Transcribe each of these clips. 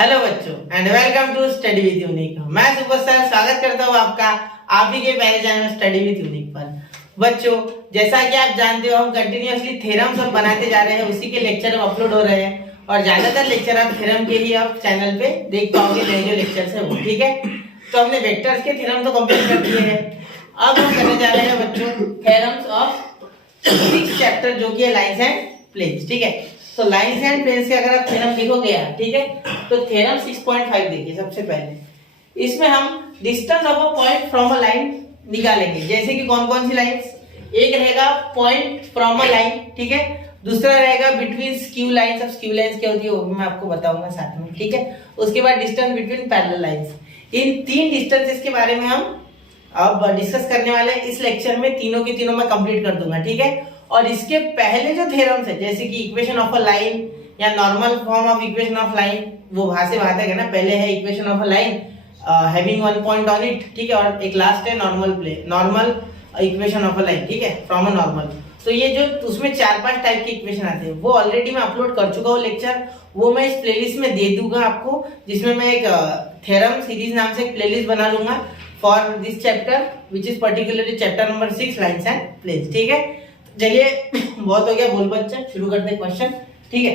Hello बच्चों and welcome to study with Unique. मैं super sir स्वागत करता हूँ आपका आप ही के पहले चैनल स्टडी विद यूनिक पर। बच्चों जैसा कि आप जानते हो हम कंटिन्यूअसली थ्योरम्स अब बनाते जा रहे हैं, उसी के लेक्चर अब अपलोड हो रहे हैं और ज्यादातर लेक्चर आप थ्योरम के ही आप चैनल पे देख पाओगे, नए जो लेक्चर्स है वो। ठीक है, तो हमने वेक्टर्स के थ्योरम तो कंप्लीट कर दिए हैं। अब हम करने जा रहे हैं बच्चों थ्योरम्स ऑफ 6th चैप्टर जो कि है लाइंस एंड प्लेन्स। ठीक है, तो लाइंस एंड प्लेन्स के अगर आप थ्योरम लिखोगे यार, ठीक है, तो थ्योरम 6.5 देखिए। सबसे पहले इसमें हम distance of a point from a line निकालेंगे। जैसे कि कौन कौन सी लाइंस, एक रहेगा पॉइंट फ्रॉम अ लाइन, ठीक है, दूसरा रहेगा बिटवीन स्क्यू लाइंस। अब स्क्यू लाइंस क्या होती है वो भी मैं आपको बताऊंगा साथ में। ठीक है, उसके बाद डिस्टेंस बिटवीन पैरेलल लाइंस। इन तीन डिस्टेंसेस के बारे में हम अब डिस्कस करने वाले हैं इस लेक्चर में। तीनों के तीनों मैं कंप्लीट कर दूंगा। ठीक है, और इसके पहले जो थ्योरम्स है जैसे कि इक्वेशन ऑफ अ लाइन या normal form of equation of line, वो वहां से वहां तक है ना। पहले है equation of a line having one point on it, ठीक है, और एक लास्ट है normal equation of a line, ठीक है, फ्रॉम अ नॉर्मल। तो ये जो उसमें 4-5 टाइप के इक्वेशन आते हैं वो ऑलरेडी मैं अपलोड कर चुका हूँ लेक्चर, वो मैं इस प्लेलिस्ट में दे दूंगा आपको, जिसमें मैं एक थ्योरम सीरीज नाम से एक प्लेलिस्ट बना लूंगा for this chapter which is particularly chapter number 6 lines and planes. ठीक है, चलिए बहुत हो गया बोल बच्चा, शुरू करते हैं क्वेश्चन। ठीक है,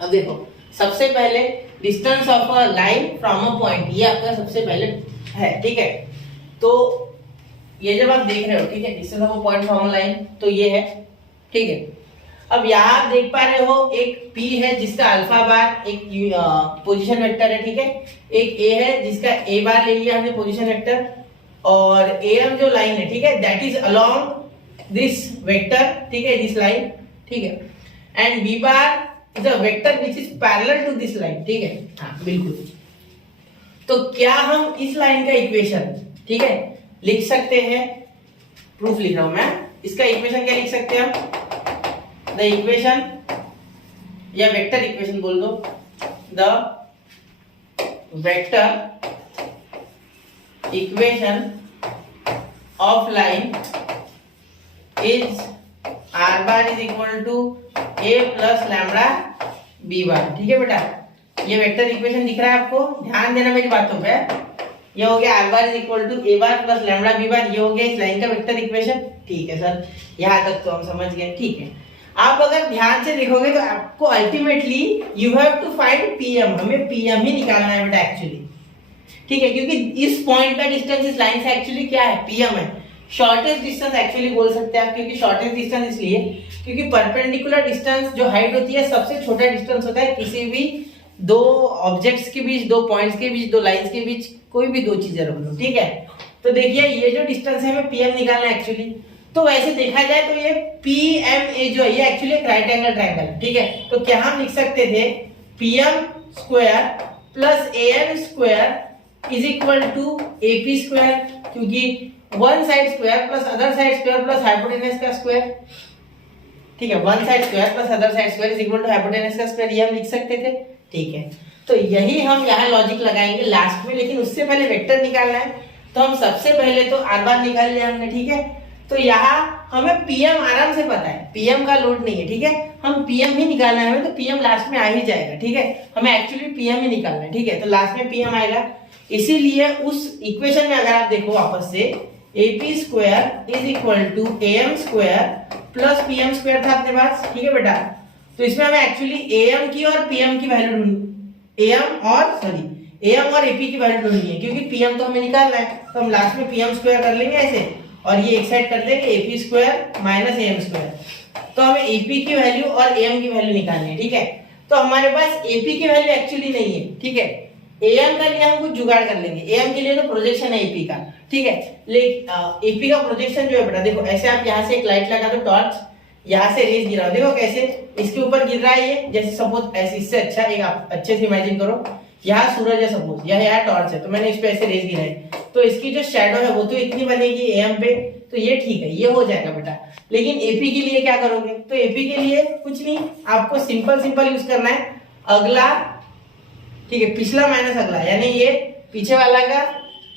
अब देखो सबसे पहले distance of a line from a point, ये आपका सबसे पहले है। ठीक है, तो ये जब आप देख रहे हो, ठीक है, distance of a point from a line, तो ये है। ठीक है, अब यहाँ आप देख पा रहे हो एक P है जिसका अल्फा बार एक पोजीशन वेक्टर है। ठीक है, एक A है जिसका A बार ले लिया हमने पोजीशन वेक्टर, और AM जो लाइन है, ठीक है, that is along this vector, ठीक है, दिस लाइन। ठीक है, and B bar is a vector which is parallel to this line. ठीक है, हाँ बिल्कुल। तो क्या हम इस लाइन का इक्वेशन, ठीक है, लिख सकते हैं? प्रूफ लिख रहा हूं मैं। इसका इक्वेशन क्या लिख सकते हैं हम? द इक्वेशन या वेक्टर इक्वेशन बोल दो, the vector equation of line is r bar is equal to a plus lambda b bar. ठीक है बेटा, ये वेक्टर इक्वेशन दिख रहा है आपको, ध्यान देना मेरी बातों पे। ये हो गया r bar is equal to a bar plus lambda b bar, ये हो गया इस लाइन का वेक्टर इक्वेशन। ठीक है सर, यहाँ तक तो हम समझ गए। ठीक है, आप अगर ध्यान से देखोगे तो आपको ultimately you have to find PM, हमें पीएम ही निकालना है बेटा एक्चुअली। ठीक है, क्योंकि इस पॉइंट का डिस्टेंस इस लाइन से एक्चुअली क्या है? पीएम है। शॉर्टेस्ट डिस्टेंस एक्चुअली बोल सकते हैं आप, क्योंकि शॉर्टेस्ट डिस्टेंस इसलिए क्योंकि परपेंडिकुलर डिस्टेंस जो हाइट होती है सबसे छोटा डिस्टेंस होता है किसी भी दो ऑब्जेक्ट्स के बीच, दो पॉइंट्स के बीच, दो लाइंस के बीच, कोई भी दो चीजें रख लो। ठीक है, तो देखिए ये जो डिस्टेंस है हमें पीएम निकालना है एक्चुअली। तो वैसे देखा जाए तो ये पीएमए जो है ये एक्चुअली एक राइट एंगल ट्रायंगल। ठीक है, तो क्या हम लिख सकते थे PM square plus AM square is equal to AP square, क्योंकि one side square plus other side square plus hypotenuse का स्क्वायर। ठीक है, one side square plus other side square is equal to hypotenuse का square, ये हम लिख सकते थे। ठीक है, तो यही हम यहाँ लॉजिक लगाएंगे लास्ट में, लेकिन उससे पहले वेक्टर निकालना है। तो हम सबसे पहले तो आर बार निकाल लिया हमने। ठीक है, तो यहाँ हमें पीएम आराम से पता है, पीएम का लोड नहीं है। ठीक है, हम पीएम ही निकालना है हमें, तो पीएम लास्ट में आ ही जाएगा। ठीक है, हमें एक्चुअली पीएम ही निकालना है। ठीक है, तो लास्ट में पीएम आएगा, इसीलिए उस इक्वेशन में अगर आप देखो वापस से AP square is equal to AM square plus PM square था अपने पास। ठीक है बेटा, तो इसमें हमें एक्चुअली AM की और PM की वैल्यू ढूंढनी, AM और AP की वैल्यू ढूंढनी है, क्योंकि PM तो हमें निकालना है। तो हम लास्ट में PM स्क्वायर कर लेंगे ऐसे, और ये एक साइड कर देंगे AP square minus AM square. तो हमें AP की वैल्यू और AM की वैल्यू निकालनी है। ठीक है, तो हमारे पास AP की वैल्यू एक्चुअली नहीं है। ठीक है, AM का लिए हम कुछ जुगाड़ कर लेंगे। AM के लिए तो प्रोजेक्शन है AP का। ठीक है, लेकिन AP का प्रोजेक्शन जो है बेटा, देखो ऐसे आप यहाँ से एक लाइट लगा दो, टॉर्च, यहाँ से रेज गिरा, देखो कैसे इसके ऊपर गिर रहा है ये, जैसे सपोज ऐसे, इससे अच्छा एक आप अच्छे से इमेजिन करो, यहाँ सूरज है सपोज, यहाँ टॉर्च है, तो मैंने इस पे ऐसे रेज गिराई, तो इसकी जो शैडो है वो तो इतनी बनेगी AM पे, तो ये ठीक है, ये हो जाएगा बेटा। लेकिन AP के लिए क्या करोगे? तो AP के लिए कुछ नहीं, आपको सिंपल यूज करना है, अगला, ठीक है, पिछला माइनस अगला, यानी ये पीछे वाला का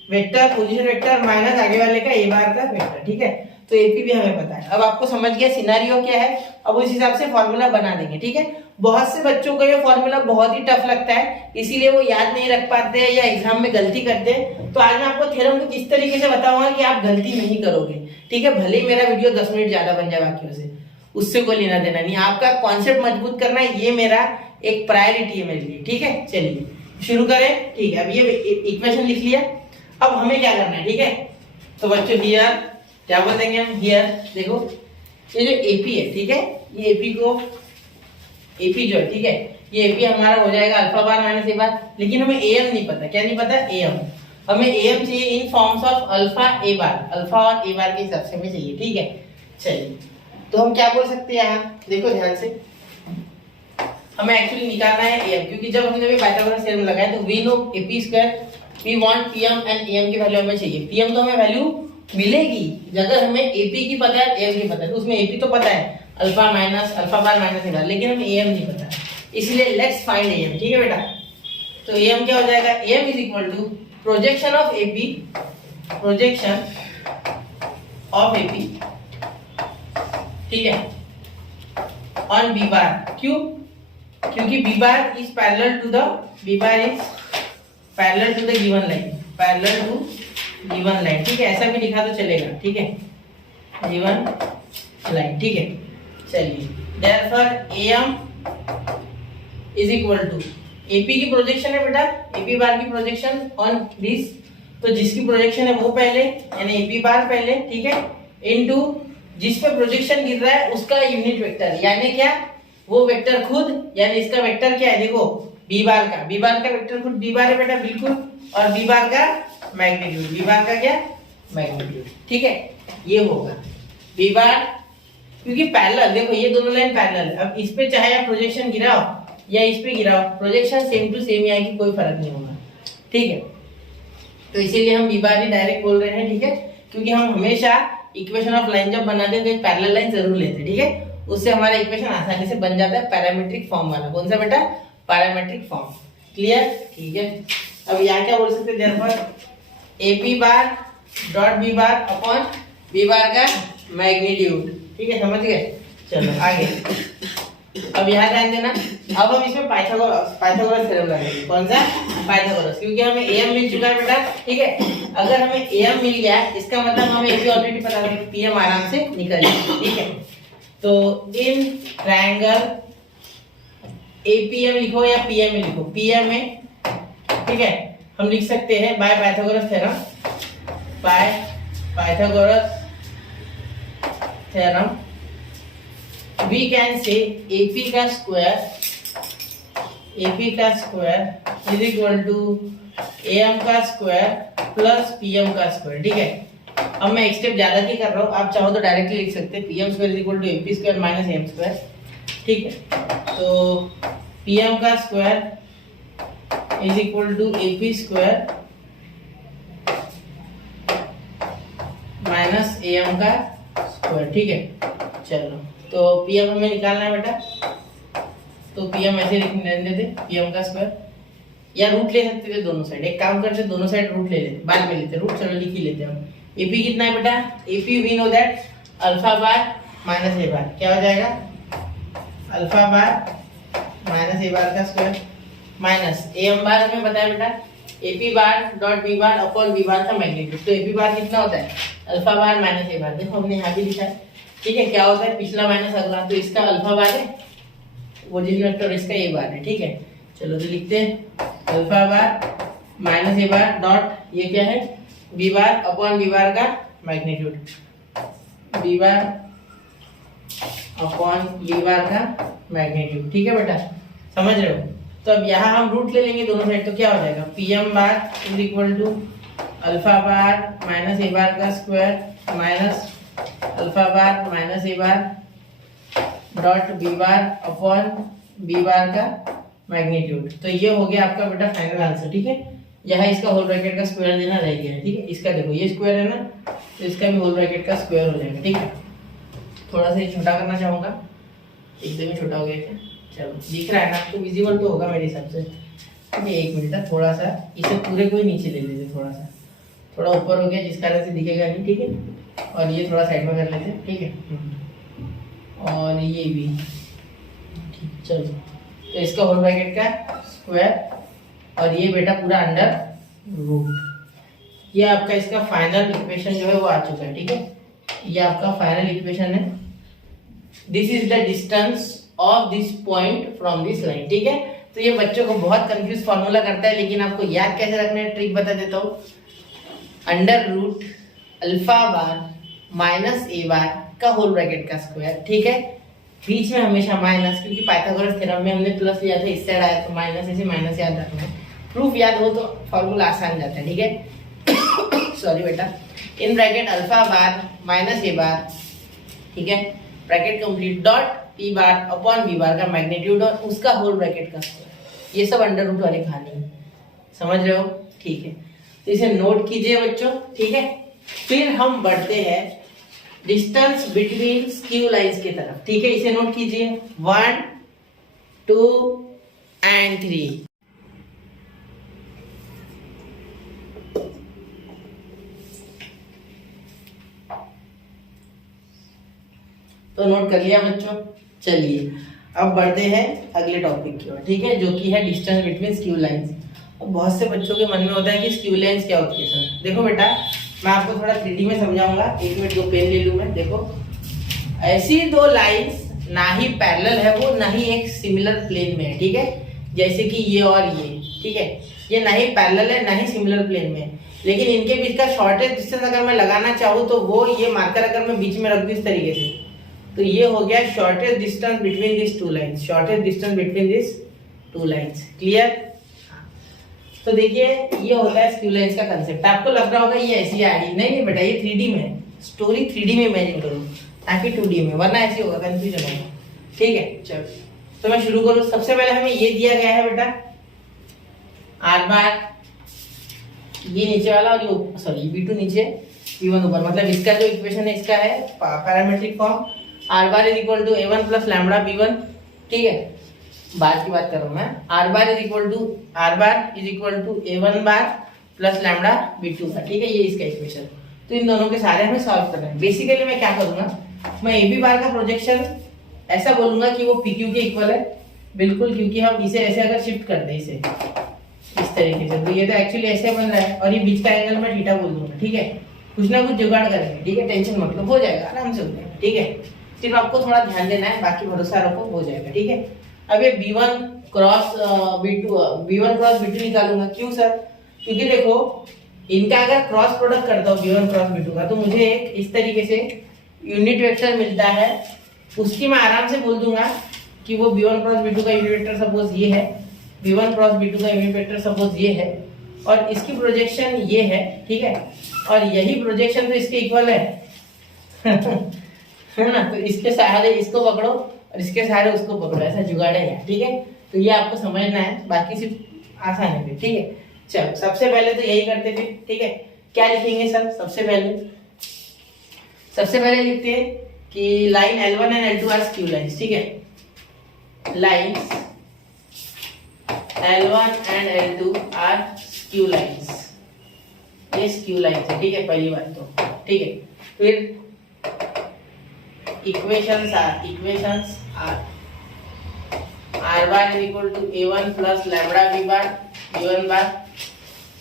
वेक्टर पोजीशन वेक्टर माइनस आगे वाले का ए बार का वेक्टर। ठीक है, तो एपी भी हमें पता है। अब आपको समझ गया सिनेरियो क्या है, अब उस हिसाब से फॉर्मूला बना देंगे, ठीक है। बहुत से बच्चों को ये फॉर्मूला बहुत ही टफ लगता है, इसीलिए वो याद नहीं रख पाते हैं या एग्जाम में गलती करते हैं। तो आज मैं आपको थ्योरम को किस तरीके से बताऊंगा कि आप गलती नहीं करोगे, ठीक है। भले ही मेरा वीडियो 10 मिनट ज्यादा बन जाए बाकियों से, उससे कोई लेना देना नहीं, आपका कॉन्सेप्ट मजबूत करना है, ये मेरा एक प्रायोरिटी है मेरे लिए, ठीक है। चलिए शुरू करें, ठीक है। अब ये इक्वेशन लिख लिया, अब हमें क्या करना है, ठीक है। तो बच्चों हियर क्या बोल देंगे हम, हियर देखो ये जो एपी है, ठीक है, ये एपी को एपी जो है, ठीक है, ये एपी हमारा हो जाएगा alpha bar minus a bar. लेकिन हमें एम नहीं पता, क्या नहीं पता, एम। हमें एम चाहिए in forms of alpha a bar, alpha और ए बार के हिसाब से हमें चाहिए, ठीक है। चलिए तो हम क्या बोल सकते हैं यहाँ, देखो ध्यान से, हमें एक्चुअली निकालना है एम, क्योंकि जब हमने भी पाइथागोरस थ्योरम लगाया तो we know AP square, we want PM and M की वैल्यू हमें चाहिए। पीएम तो हमें वैल्यू मिलेगी अगर हमें एपी की पता है, एम की पता है, तो उसमें एपी तो पता है alpha minus alpha bar minus a bar, लेकिन हमें एम नहीं पता, इसलिए लेट्स फाइंड एम, ठीक है बेटा। तो एम क्या हो जाएगा, M is equal to projection of AP, projection of AP, ठीक है, ऑन बी बार। क्यों, क्योंकि B bar is parallel to the, B bar is parallel to the given line, parallel to given line, ठीक है। ऐसा भी लिखा तो चलेगा, ठीक है, गिवन लाइन, ठीक है। चलिए therefore M is equal to, AP की प्रोजेक्शन है बेटा, एपी बार की प्रोजेक्शन ऑन दिस, तो जिसकी प्रोजेक्शन है वो पहले, यानी एपी बार पहले, ठीक है, इनटू जिस पे प्रोजेक्शन गिर रहा है उसका यूनिट वेक्टर, यानी क्या, वो वेक्टर खुद, यानी इसका वेक्टर क्या है, देखो बी बार का, बी बार का वेक्टर खुद बी बार है बेटा, बिल्कुल, और बी बार का मैग्नीट्यूड, बी बार का क्या, मैग्नीट्यूड, ठीक है। ये होगा बी बार, क्योंकि पैरेलल, देखो ये दोनों लाइन पैरेलल है। अब इस पे चाहे आप प्रोजेक्शन गिराओ या इस पे गिराओ, प्रोजेक्शन सेम टू सेम ही आएगी, कोई फर्क नहीं होगा, ठीक है। तो इसीलिए हम बी बार ही डायरेक्ट बोल रहे हैं, ठीक है, क्योंकि हम हमेशा इक्वेशन ऑफ लाइन जब बनाते हैं तो एक पैरेलल लाइन जरूर लेते हैं, ठीक है, उससे हमारा इक्वेशन आसानी से बन जाता है पैरामीट्रिक फॉर्म वाला। कौन सा बेटा, पैरामीट्रिक फॉर्म, क्लियर, ठीक है। अब यहाँ क्या बोल सकते हैं, therefore AP bar dot B bar upon B bar का मैग्नीट्यूड, ठीक है, समझ गए। चलो आगे, अब यहाँ ध्यान देना, अब हम इसमें पाइथागोरस थ्योरम लगाएंगे। कौन सा, पाइथागोरस, क्योंकि हमें एम मिल चुका है बेटा, ठीक है। अगर हमें एम मिल गया इसका मतलब हमें एपी ऑलरेडी पता है, पीएम आराम से निकल जाएगा, ठीक है। तो इन ट्रायंगल एपीएम लिखो या पीएम लिखो, पीएम है, ठीक है, हम लिख सकते हैं by Pythagoras theorem, by Pythagoras theorem we can say AP का square is equal to AM का स्क्वायर प्लस PM का स्क्वायर, ठीक है। अब मैं एक स्टेप ज्यादा नहीं कर रहा हूँ, आप चाहो तो डायरेक्टली लिख सकते हैं PM square is equal to AP square minus AM square, ठीक है। तो PM का square is equal to AP square minus AM का स्क्वायर, ठीक है। चलो तो पीएम हमें निकालना है बेटा, तो पीएम ऐसे लिखने देते, पीएम का स्क्वायर, या रूट ले सकते थे दोनों साइड, एक काम करते दोनों साइड रूट ले लेते, बाद में लेते रूट, चलो लिख ही लेते हम। एपी कितना है बेटा, AP we know that alpha bar minus a bar, क्या हो जाएगा, alpha bar minus a bar का स्क्वायर माइनस एम बार हमें बताया बेटा, AP bar dot B bar upon B bar का मैग्नीट्यूड। तो एपी बार कितना होता है, अल्फा बार माइनस ए बार, देखो हमने यहाँ भी लिखा है, ठीक है। क्या होता है, पिछला माइनस अगला, तो इसका अल्फा बार है पोजीशन वेक्टर, इसका ए बार है, ठीक है। चलो तो लिखते हैं alpha bar minus a bar dot ये क्या है, b bar upon B bar का magnitude, b bar upon B bar का मैग्नीट्यूड, ठीक है बेटा, समझ रहे हो। तो अब यहाँ हम रूट ले लेंगे दोनों साइड, तो क्या हो जाएगा, PM bar is equal to alpha bar minus a bar का square minus alpha bar minus a bar dot B bar upon B bar का मैग्नीट्यूड। तो ये हो गया आपका बेटा फाइनल आंसर, ठीक है। यहाँ इसका होल ब्रैकेट का स्क्वायर देना रह गया है, ठीक है। इसका देखो ये स्क्वायर है ना, तो इसका भी होल ब्रैकेट का स्क्वायर हो जाएगा, ठीक है। थोड़ा सा छोटा करना चाहूंगा, एकदम ही छोटा हो गया क्या, चलो दिख रहा है ना आपको, विजिबल तो होगा मेरे हिसाब से, ठीक है। एक मिनट, थोड़ा सा इसे पूरे को ही नीचे ले लेते, थोड़ा सा थोड़ा ऊपर हो गया जिस कारण से दिखेगा नहीं, ठीक है। और ये थोड़ा साइड में कर लेते हैं, ठीक है। और ये भी ठीक, चलो। तो इसका होल ब्रैकेट का स्क्वायर और ये बेटा पूरा अंडर रूट। ये आपका इसका फाइनल इक्वेशन जो है वो आ चुका है, ठीक है। ये आपका फाइनल इक्वेशन है। This is the distance of this point from this line, ठीक है। तो ये बच्चों को बहुत कंफ्यूज फॉर्मूला करता है, लेकिन आपको याद कैसे रखना है ट्रिक बता देता हूँ। Under root alpha bar minus a bar का होल ब्रैकेट का स्क्वायर, ठीक है। बीच में हमेशा माइनस, क्योंकि पाइथागोरस थ्योरम में हमने प्लस लिया था, इस साइड आया तो माइनस, ऐसे माइनस याद रखना है। प्रूफ याद हो तो फॉर्मूला आसान जाता है, ठीक है। सॉरी बेटा। In bracket alpha bar minus a bar, ठीक है, bracket complete, dot p bar upon B bar का मैग्नीट्यूड और उसका होल ब्रैकेट का स्क्वायर। ये सब अंडर रूट वाली कहानी है, समझ रहे हो, ठीक है। तो इसे नोट कीजिए बच्चों, ठीक है। फिर हम बढ़ते हैं डिस्टेंस बिटवीन स्क्यू लाइंस की तरफ, ठीक है। इसे नोट कीजिए 1 2 एंड 3। तो नोट कर लिया बच्चों। चलिए अब बढ़ते हैं अगले टॉपिक की ओर, ठीक है, जो कि है डिस्टेंस बिटवीन स्क्यू लाइंस। अब बहुत से बच्चों के मन में होता है कि स्क्यू लाइंस क्या होती है सर। देखो बेटा, मैं आपको थोड़ा 3D में समझाऊंगा। एक मिनट, दो पेन ले लूं मैं। देखो, ऐसी दो लाइंस ना ही पैरेलल है वो, ना ही एक सिमिलर प्लेन में है, ठीक है। जैसे कि ये और ये, ठीक है, ये ना ही पैरेलल है ना ही सिमिलर प्लेन में है, लेकिन इनके बीच का शॉर्टेस्ट डिस्टेंस अगर मैं लगाना चाहूँ तो वो ये मार्कर अगर मैं बीच में रख दूं इस तरीके से, तो ये हो गया shortest distance between this two lines, shortest distance between this two lines. Clear? तो देखिए, ये होता है स्क्यू लाइंस का कांसेप्ट। आपको लग रहा होगा ये ऐसी आ रही, नहीं बेटा, ये 3D में है। स्टोरी 3D में इमेजिन करो ताकि 2D में, वरना ऐसे होगा, कंफ्यूजन होगा, ठीक है। चलो, तो मैं शुरू करूँ। सबसे पहले हमें ये दिया गया है बेटा आर बार, ये नीचे वाला, और ये सॉरी V2 नीचे V1 ऊपर, मतलब इसका जो इक्वेशन है इसका है parametric form. R bar is equal to A1 plus lambda B1, ठीक है। बार की बात कर रहा हूं मैं। R bar is equal to A1 bar plus lambda B2 bar, ठीक है। ये इसका इक्वेशन। तो इन दोनों के सारे हमें सॉल्व करना है। बेसिकली मैं क्या करूंगा, मैं AB बार का प्रोजेक्शन ऐसा बोलूंगा कि वो PQ के इक्वल है, बिल्कुल, क्योंकि हम इसे ऐसे अगर शिफ्ट कर दें इसे इस तरीके से, तो ये तो एक्चुअली ऐसे बन रहा है, और ये बीच का एंगल मैं थीटा बोल दूंगा, ठीक है। कुछ ना कुछ जुगाड़ करेंगे, ठीक है, टेंशन मत लो, हो जाएगा, आराम से हो जाएगा, ठीक है। सिर्फ आपको थोड़ा ध्यान देना है, बाकी भरोसा रखो, हो जाएगा, ठीक है। अब ये B1 क्रॉस B2 निकालूंगा। क्यों सर? क्योंकि देखो, इनका अगर क्रॉस प्रोडक्ट करता हूँ B1 क्रॉस B2 का, तो मुझे एक इस तरीके से यूनिट वेक्टर मिलता है। उसकी मैं आराम से बोल दूंगा कि वो B1 क्रॉस B2 का यूनिट वेक्टर सपोज ये है, B1 क्रॉस B2 का यूनिट वेक्टर सपोज ये है, और इसकी प्रोजेक्शन ये है, ठीक है। और यही प्रोजेक्शन तो इसके इक्वल है है ना। तो इसके सहारे इसको पकड़ो और इसके सहारे उसको पकड़ो, ऐसा जुगाड़ है, ठीक है। तो ये आपको समझना है, बाकी सिर्फ आसान है, ठीक है। चलो, सबसे पहले तो यही करते फिर, ठीक है। क्या लिखेंगे सर? सबसे पहले लिखते हैं कि line L1 and L2 are skew lines, ठीक है। Lines L1 and L2 are skew lines, ये स्क्यू लाइंस है, ठीक है, पहली बात तो, ठीक है। फिर equations are r bar is equal to A1 plus lambda B bar B1 bar,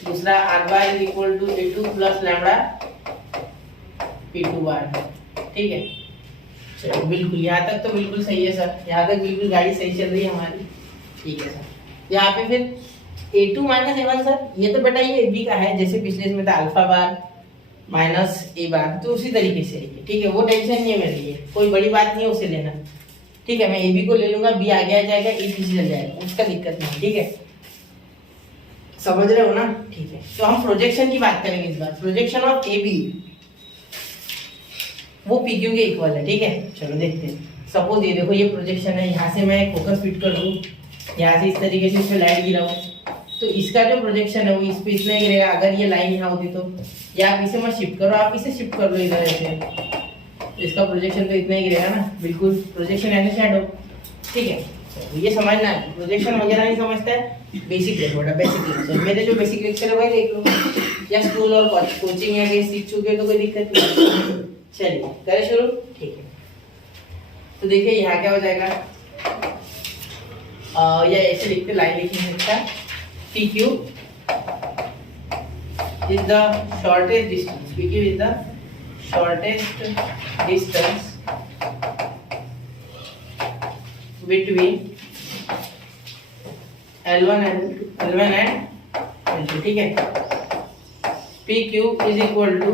दूसरा r bar is equal to A2 plus lambda P2 bar, ठीक है। चलो, बिल्कुल यहाँ तक तो बिल्कुल सही है सर, यहाँ तक बिल्कुल गाड़ी सही चल रही है हमारी, ठीक है सर। यहाँ पे फिर A2 माइनस A1 सर, ये तो बेटा ये AB का है, जैसे पिछले इसमें था अल्फा बार माइनस A बार, तो उसी तरीके से लेंगे, ठीक है। वो टेंशन नहीं है मेरे लिए, कोई बड़ी बात नहीं है उसे लेना, ठीक है। मैं AB को ले लूंगा, B आगे आ जाएगा, A पीछे चल जाएगा, उसका दिक्कत नहीं, ठीक है। समझ रहे हो ना? ठीक है। तो हम प्रोजेक्शन की बात करेंगे इस बार। प्रोजेक्शन ऑफ AB वो PQ के इक्वल है, ठीक है। चलो देखते हैं। सपोज ये देखो, ये प्रोजेक्शन है, यहाँ से मैं एक फोकस फिट कर दूं, यहाँ से इस तरीके से इसमें लाइट गिराऊं, तो इसका जो प्रोजेक्शन है वो इस पे इतना ही रहेगा। अगर ये लाइन यहाँ होती तो, या आप इसे मत शिफ्ट करो, आप इसे शिफ्ट कर लो इधर ऐसे, तो इसका प्रोजेक्शन तो इतना ही गिरेगा ना, बिल्कुल। प्रोजेक्शन एंड शैडो, ठीक है। तो ये समझना है, प्रोजेक्शन वगैरह नहीं समझता है बेसिक देखो बेटा, बेसिक लेक्चर, मेरे जो बेसिक लेक्चर है वही देख लो, या स्कूल और कोचिंग या कहीं सीख चुके तो कोई दिक्कत नहीं। चलिए करें शुरू, ठीक है। तो देखिए यहाँ क्या हो जाएगा, या ऐसे लिखते, लाइन लिखने सकता है, p q is the shortest distance, p q is the shortest distance between L1 and L2, ठीक है। PQ is equal to,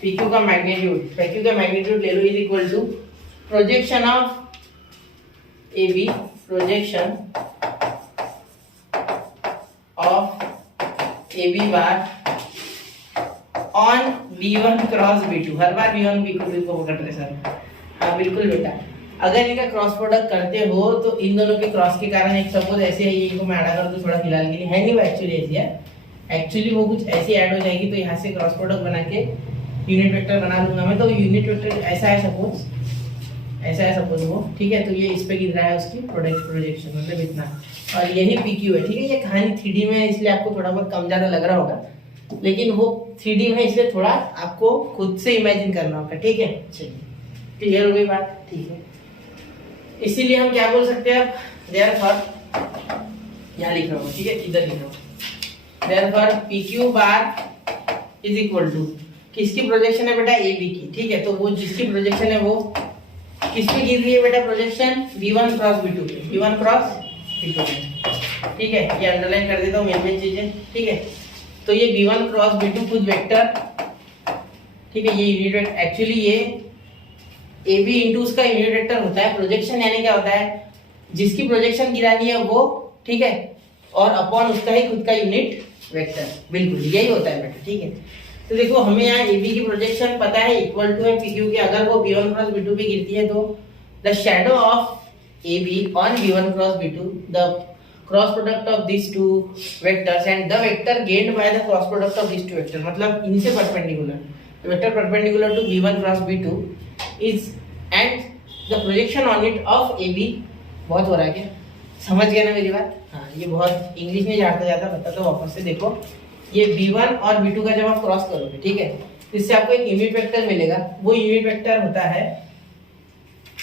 PQ का मैग्नीट्यूड ले लो, is equal to projection of AB, projection of AB bar on B1 cross B2। हर बार B1 B2 को पकड़ रहे सर, हाँ बिल्कुल बेटा। अगर इनका क्रॉस प्रोडक्ट करते हो तो इन दोनों के क्रॉस के कारण एक सपोज ऐसे है, इनको मैं ऐड कर दूं थोड़ा फिलहाल के लिए, है नहीं वो एक्चुअली ऐसी है, एक्चुअली वो कुछ ऐसी ऐड हो जाएगी, तो यहाँ से क्रॉस प्रोडक्ट बना के यूनिट वेक्टर बना लूंगा मैं। तो यूनिट वेक्टर ऐसा है सपोज, ऐसा है सपोज वो, ठीक है। तो ये इस पे गिर रहा है उसकी प्रोजेक्शन, मतलब इतना, और यही PQ है, ठीक है। ये कहानी 3D में है इसलिए आपको थोड़ा बहुत कम ज्यादा लग रहा होगा, लेकिन वो 3D में इसलिए थोड़ा आपको खुद से इमेजिन करना होगा, ठीक है। चलिए क्लियर हो गई बात, ठीक है। इसीलिए हम क्या बोल सकते हैं अब, देयरफॉर, यहाँ लिख रहा हूँ, ठीक है, इधर लिख रहा हूँ, therefore PQ bar is equal to, किसकी प्रोजेक्शन है बेटा, AB की, ठीक है। तो वो जिसकी प्रोजेक्शन है वो किस पे गिर रही है बेटा, प्रोजेक्शन V1 क्रॉस B2 पे, V1 क्रॉस B2 पे, ठीक है। ये अंडरलाइन कर देता हूँ मेन चीजें, ठीक है। तो ये V1 क्रॉस B2 कुछ वेक्टर, ठीक है, ये यूनिट वेक्टर, एक्चुअली ये AB इंटू उसका यूनिट वेक्टर होता है। प्रोजेक्शन यानी क्या होता है, जिसकी प्रोजेक्शन गिरानी है वो, ठीक है, और अपॉन उसका ही खुद का यूनिट वेक्टर, बिल्कुल यही होता है बेटा, ठीक है। तो देखो हमें यहाँ AB की प्रोजेक्शन पता है, इक्वल टू है PQ के, अगर वो B1 क्रॉस B2 पे गिरती है तो the shadow of AB on B1 cross B2, the cross product of this two vectors and the vector gained by the cross product of this two vector, मतलब इनसे perpendicular, vector perpendicular to B1 cross B2 is and the projection on it of AB, बहुत हो रहा है क्या, समझ गए ना मेरी बात, हाँ। ये बहुत इंग्लिश में जाता जाता बता तो वापस से देखो, ये B1 और B2 का जब आप क्रॉस करोगे, ठीक है, तो इससे आपको एक यूनिट वेक्टर मिलेगा। वो यूनिट वेक्टर होता है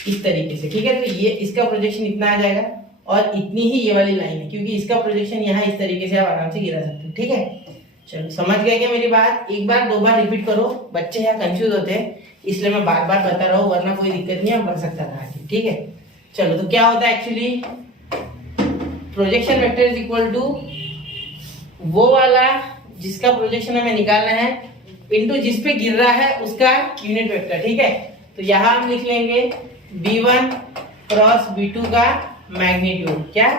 इस तरीके से, ठीक है। तो ये इसका प्रोजेक्शन इतना आ जाएगा और इतनी ही ये वाली लाइन है, क्योंकि इसका प्रोजेक्शन यहाँ इस तरीके से आप आराम से गिरा सकते हो, ठीक है। चलो समझ गए क्या मेरी बात, एक बार दो बार रिपीट करो, बच्चे यहाँ कंफ्यूज होते हैं इसलिए मैं बार बार बता रहा हूँ, वरना कोई दिक्कत नहीं है, बढ़ सकता था, ठीक है। चलो तो क्या होता है actually, projection vector is equal to वो वाला जिसका प्रोजेक्शन हमें निकालना है इनटू जिस पे गिर रहा है उसका यूनिट वेक्टर, ठीक है। तो यहाँ हम लिख लेंगे B1 क्रॉस B2 का मैग्नीट्यूड, क्या,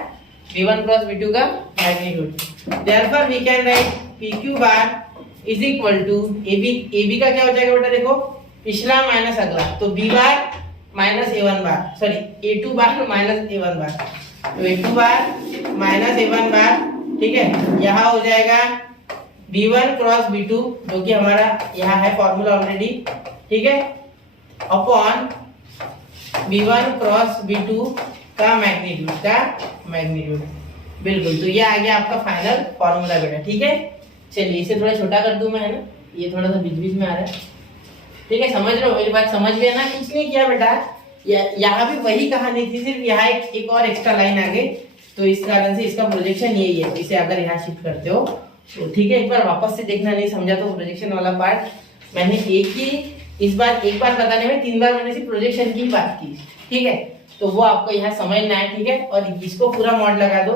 B1 क्रॉस B2 का magnitude. Therefore we can write PQ bar is equal to AB का क्या हो जाएगा बेटा, देखो पिछला माइनस अगला, तो B बार माइनस A1 बार, सॉरी A2 बार माइनस A1 बार, तो A2 बार माइनस A1 बार, ठीक है। यहाँ हो जाएगा B1 क्रॉस B2 जो कि हमारा यहाँ है फॉर्मूला ऑलरेडी, ठीक है, अपॉन B1 क्रॉस B2 का मैग्नीट्यूड, बिल्कुल। तो ये आ गया आपका फाइनल फॉर्मूला बेटा, ठीक है। चलिए इसे थोड़ा छोटा कर दूं मैं, है ना, ये थोड़ा सा बीच बीच में आ रहा है, ठीक है। समझ रहे हो मेरी बात, समझ गए ना, कुछ नहीं किया बेटा, यहाँ भी वही कहानी थी, सिर्फ यहाँ एक और एक्स्ट्रा लाइन आ गई, तो इस कारण से इसका प्रोजेक्शन यही है। इसे अगर यहाँ शिफ्ट करते हो तो ठीक है, एक बार वापस से देखना, नहीं समझा तो प्रोजेक्शन वाला पार्ट मैंने एक बार बताने में 3 बार मैंने सिर्फ प्रोजेक्शन की ही बात की, ठीक है। तो वो आपको यहाँ समझना है, ठीक है। और इसको पूरा मॉड लगा दो,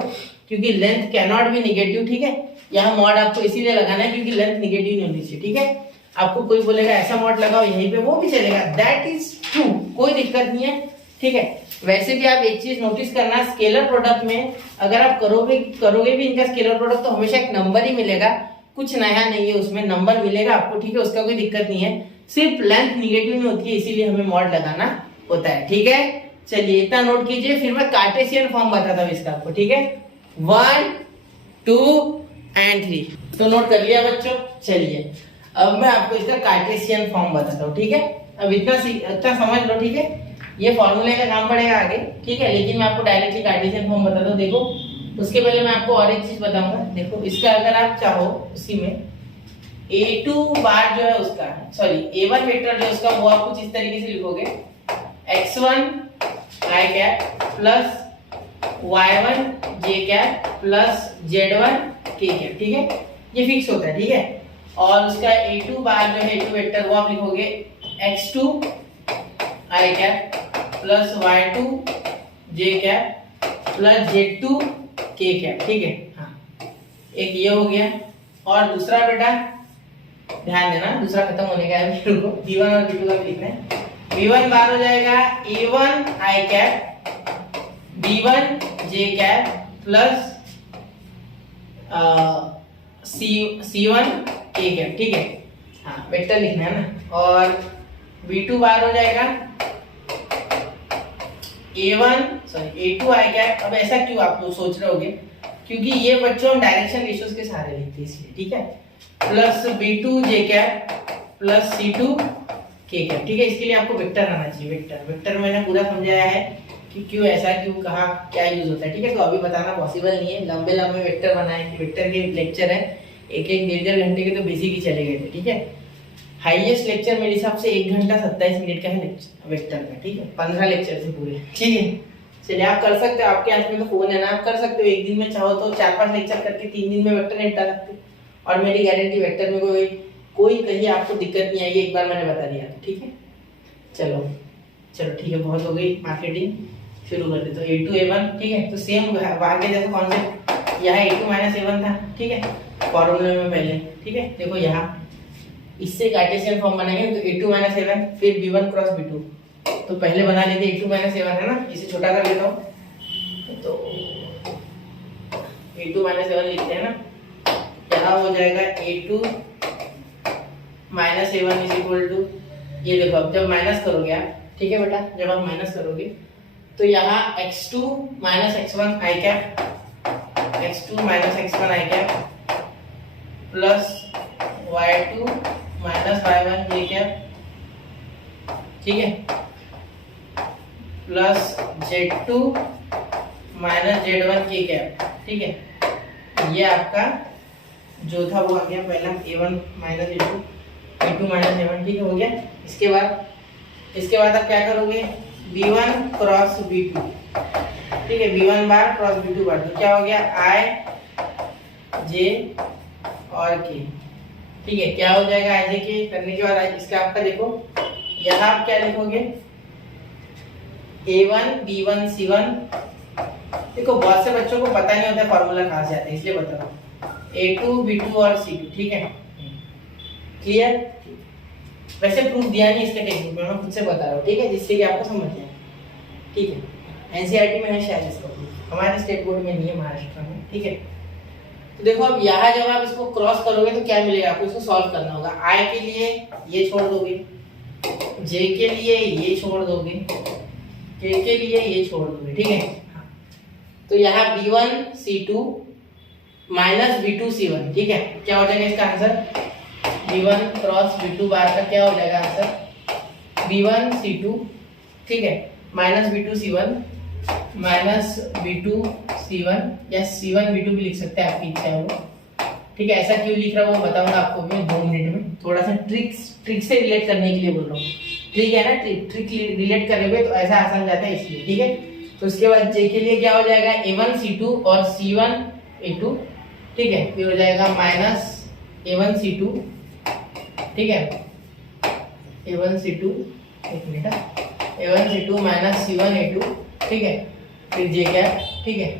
क्योंकि length can not be negative, ठीक है। यहाँ मॉड आपको इसीलिए लगाना है क्योंकि लेंथ निगेटिव नहीं होनी चाहिए, ठीक है। आपको कोई बोलेगा ऐसा मॉड लगाओ यहीं पे, वो भी चलेगा, दैट इज ट्रू, कोई दिक्कत नहीं है, ठीक है। वैसे भी आप एक चीज नोटिस करना, स्केलर प्रोडक्ट में अगर आप करोगे भी इनका स्केलर प्रोडक्ट तो हमेशा एक नंबर ही मिलेगा, कुछ नया नहीं है उसमें, नंबर मिलेगा आपको, ठीक है, उसका कोई दिक्कत नहीं है, सिर्फ लेंथ निगेटिव में होती है, इसीलिए हमें मॉड लगाना होता है, ठीक है। चलिए इतना नोट कीजिए, फिर मैं कार्टेशियन फॉर्म बताता हूँ इसका आपको, ठीक है। 1 2 and 3 तो नोट कर लिया बच्चों। चलिए अब मैं आपको इसका कार्टेशियन फॉर्म बताता हूँ, ठीक है। अब इतना समझ लो, ठीक है। ये फॉर्मूले का काम पड़ेगा आगे, ठीक है, लेकिन मैं आपको डायरेक्टली कार्टेशियन फॉर्म बताता हूँ। देखो उसके पहले मैं आपको और एक चीज बताऊंगा। देखो इसका अगर आप चाहो उसी में A2 बार जो है उसका, सॉरी A1 वेक्टर जो है उसका, वो आप कुछ इस तरीके से लिखोगे x1 i cap plus y1 j cap plus z1 k cap, ठीक है, ये फिक्स होता है, ठीक है। और उसका A2 बार जो है A2 वेक्टर वो आप लिखोगे x2 i cap plus y2 j cap plus z2 k cap, ठीक है। हाँ, एक ये हो गया। और दूसरा बेटा ध्यान देना, दूसरा खत्म होने का है, मेरे को b1 और b2 का भी लिखना है। b1 बार हो जाएगा a1 i cap b1 j cap plus c1 k cap, ठीक है। हाँ, वेक्टर लिखना है ना। और b2 बार हो जाएगा a2 i कैप। अब ऐसा क्यों आप लोग सोच रहे होगे, क्योंकि ये बच्चों हम डायरेक्शन रेशियोज के सहारे लिखते हैं इसलिए, ठीक है। Plus b2 j cap plus c2 k cap, ठीक है। इसके लिए आपको वेक्टर आना चाहिए। वेक्टर मैंने पूरा समझाया है कि क्यों ऐसा, क्यों कहा, क्या यूज होता है, ठीक है। तो अभी बताना पॉसिबल नहीं है, लंबे लंबे वेक्टर बनाए कि वेक्टर के लेक्चर है एक डेढ़ घंटे के, तो बेसिक ही चले गए थे, ठीक है। हाईएस्ट लेक्चर मेरे हिसाब से 1 घंटा 27 मिनट का है लेक्चर वेक्टर का, ठीक है। 15 लेक्चर थे पूरे, ठीक है। चलिए आप कर सकते हो, आपके हाथ में तो फोन है ना, आप कर सकते हो। एक दिन में चाहो तो 4-5 लेक्चर करके 3 दिन में वेक्टर निपटा सकते हो। और मेरी गारंटी वेक्टर में कोई कहीं आपको दिक्कत नहीं आएगी, एक बार मैंने बता दिया, ठीक है। चलो ठीक है, बहुत हो गई मार्केटिंग, शुरू कर दे। तो a2 a1, ठीक है। तो सेम आगे जैसे कॉन्सेप्ट, यहाँ a2 माइनस a1 था, ठीक है, फॉर्मूले में पहले, ठीक है। देखो यहाँ इससे कार्टेशियन फॉर्म बनाएंगे तो a2 माइनस a1 फिर b1 क्रॉस b2। तो पहले बना लेते a2 माइनस a1 है ना, इसे छोटा कर लेता हूँ। तो a2 माइनस a1 लिखते हैं ना, यहाँ हो जाएगा a2 minus a1 is equal to, ये देखो अब जब माइनस करोगे आप, ठीक है बेटा, जब आप माइनस करोगे तो यहाँ x2 minus x1 i cap, x2 minus x1 i cap plus y2 minus y1 j cap, ठीक है, plus z2 minus z1 k cap, ठीक है। ये आपका जो था वो आ गया पहला a1 minus a2 minus a1, ठीक है, हो गया। इसके बाद आप क्या करोगे, b1 क्रॉस b2, ठीक है, b1 बार क्रॉस b2 बार, तो क्या हो गया i j और k, ठीक है। क्या हो जाएगा i j k करने के बाद इसका आपका देखो यहाँ आप क्या लिखोगे a1 b1 c1। देखो बहुत से बच्चों को पता नहीं होता फॉर्मूला कहाँ से आता है, इसलिए बता रहा हूँ, a2 b2 और c2, ठीक है, क्लियर। वैसे प्रूफ दिया नहीं इसके टेक्स्ट बुक में, मैं खुद से बता रहा हूँ, ठीक है, जिससे कि आपको समझ जाए, ठीक है। एनसीईआरटी में है शायद इसका प्रूफ, हमारे स्टेट बोर्ड में नहीं है, महाराष्ट्र में, ठीक है। तो देखो अब यहाँ जब आप इसको क्रॉस करोगे तो क्या मिलेगा आपको, इसको सॉल्व करना होगा। i के लिए ये छोड़ दोगे, j के लिए ये छोड़ दोगे, k के लिए ये छोड़ दोगे, ठीक है। तो यहाँ b1 c2 minus b2 c1, ठीक है। क्या हो जाएगा इसका आंसर, b1 क्रॉस b2 बार का क्या हो जाएगा आंसर, b1 c2, ठीक है, minus b2 c1 minus b2 c1, या c1 b2 भी लिख सकते हैं, आपकी इच्छा है वो, ठीक है। ऐसा क्यों लिख रहा हूँ वो बताऊंगा आपको मैं 2 मिनट में। थोड़ा सा ट्रिक से रिलेट करने के लिए बोल रहा हूँ, ठीक है ना। ट्रिक रिलेट करोगे तो ऐसा आसान जाता है इसलिए, ठीक है। तो उसके बाद j के लिए क्या हो जाएगा a1 c2 और c1 a2, ठीक है, फिर हो जाएगा माइनस a1 c2, ठीक है, a1 c2, एक minute, a1 c2 minus c1 a2, ठीक है, फिर j कैप, ठीक है,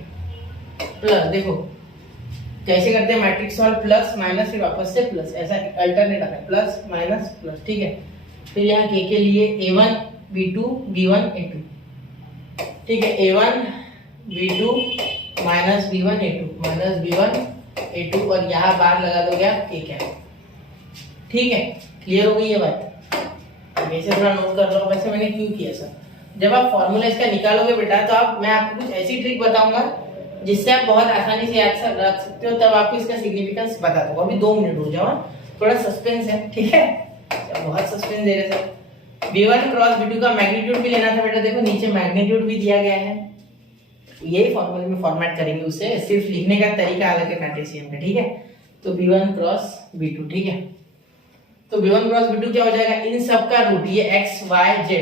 प्लस, देखो कैसे करते हैं मैट्रिक्स सॉल्व, प्लस माइनस फिर वापस से प्लस, ऐसा अल्टरनेट आता है, प्लस माइनस प्लस, ठीक है। फिर यहाँ k के लिए a1 b2 b1 a2, ठीक है, a1 b2 minus b1 a2 minus b1 a2, और यहाँ बार लगा दोगे आप k कैप, ठीक है। क्लियर हो गई ये बात, वैसे थोड़ा नोट कर लो। वैसे मैंने क्यों किया सर, जब आप फॉर्मूला इसका निकालोगे बेटा तो आप, मैं आपको कुछ ऐसी ट्रिक बताऊंगा जिससे आप बहुत आसानी से याद रख सकते हो, तब आपको इसका सिग्निफिकेंस बता दूंगा। अभी 2 मिनट हो जाओ, थोड़ा सस्पेंस है, ठीक है, बहुत सस्पेंस दे रहे सर। b1 क्रॉस b2 का मैग्नीट्यूड भी लेना था बेटा, देखो नीचे मैग्नीट्यूड भी दिया गया है, यही फॉर्मूले में फॉर्मेट करेंगे उसे, सिर्फ लिखने का तरीका अलग है कार्टेशियन का, ठीक है। तो b1 क्रॉस b2, ठीक है। तो b1 क्रॉस b2 क्या हो जाएगा, इन सब का रूट, ये x y z,